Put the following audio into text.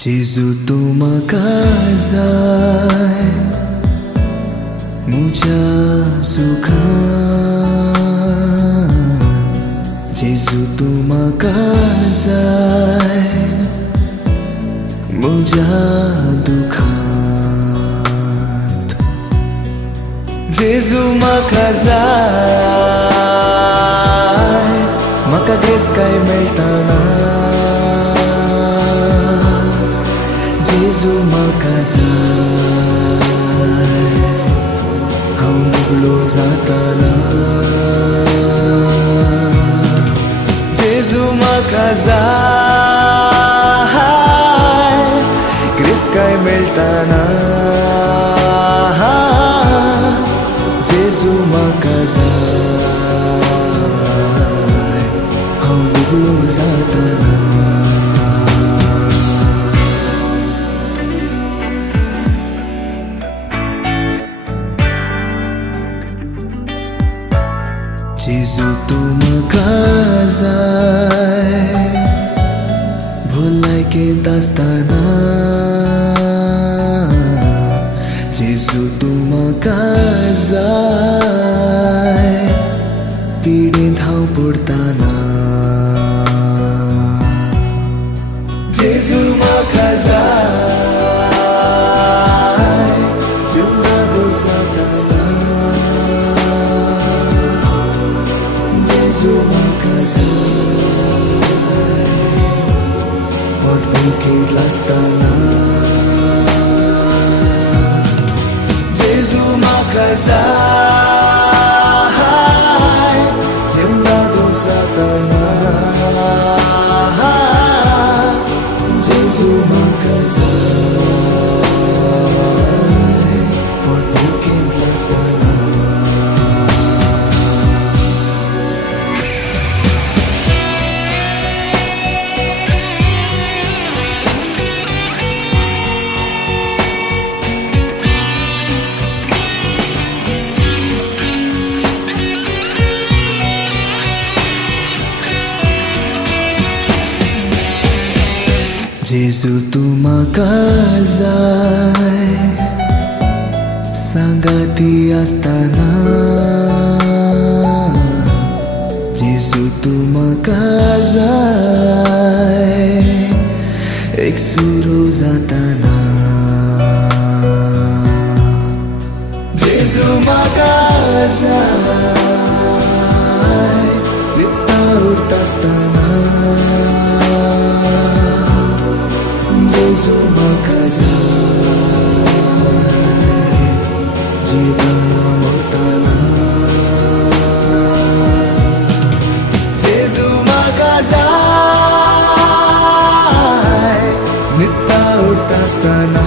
जेजू तुमका जाय मुझ्या सुखान, जेजू तुमका जाय मुझ्या दुखांत, जेजू म्हाका जाय म्हाका ग्रेस काय मेळटाना, जेजू म्हाका जाय हांव दुबळो जाताना, जेजू म्हाका जाय ग्रेस काय मेळटाना, जेजू म्हाका जाय हांव दुबळो जाताना. जेजू तुमका जाय भलायकेंत आसतना, जेजू तुमका जाय पिडेंत हांव पडताना, जेजू म्हाका जाय जिवनाक जाताना, जेजू म्हाका जाय पोटभुकेंत आसतना, जेजू म्हाका जाय जिवनाक जाताना, जेजू म्हाका जाय पोटभुकेंत आसतना. जेजू तुमका जाय सांगाती आसतना, जेजू तुमका जाय एकसुरो जाताना, जेजू म्हाका जाय न्हिदता उठता आसतना, जेजू म्हाका जाय जिताना मरताना, जेजू म्हाका जाय न्हिदता उठता आसतना.